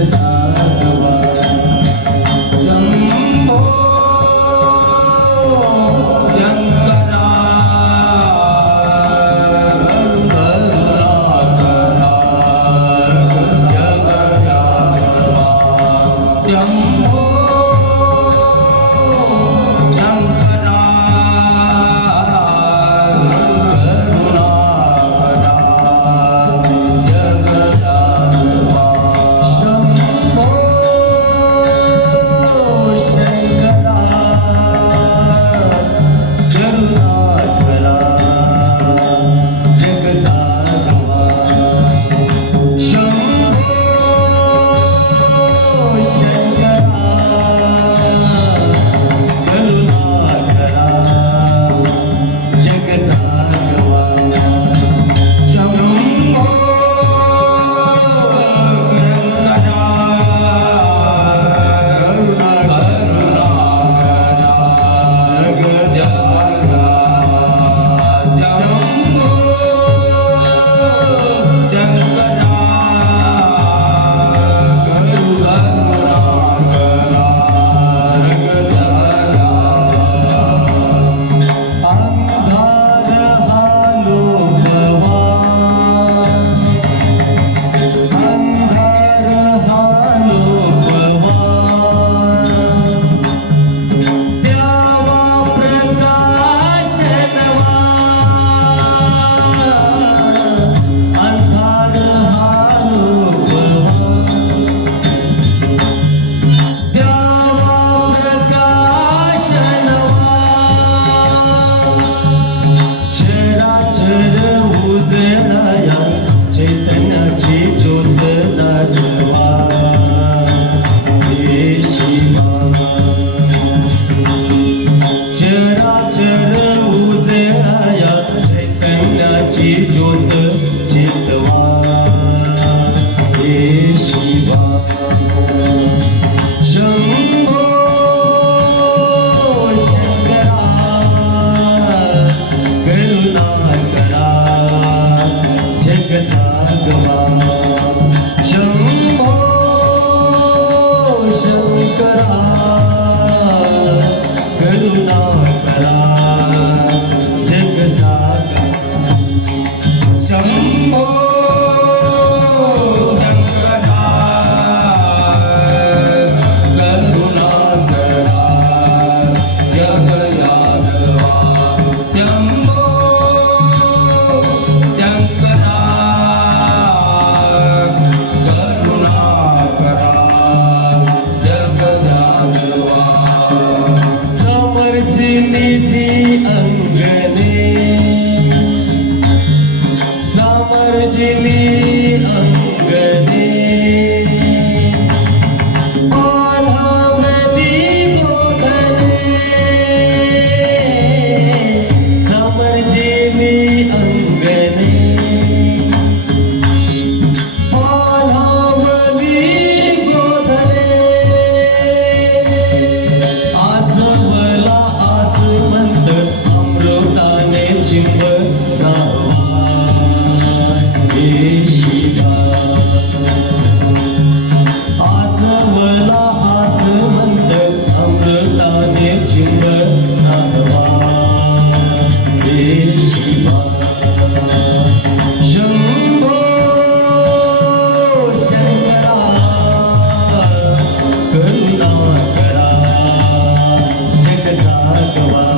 the dark. Shambho Shankara करुणा करा. de ಭಾಗವಾ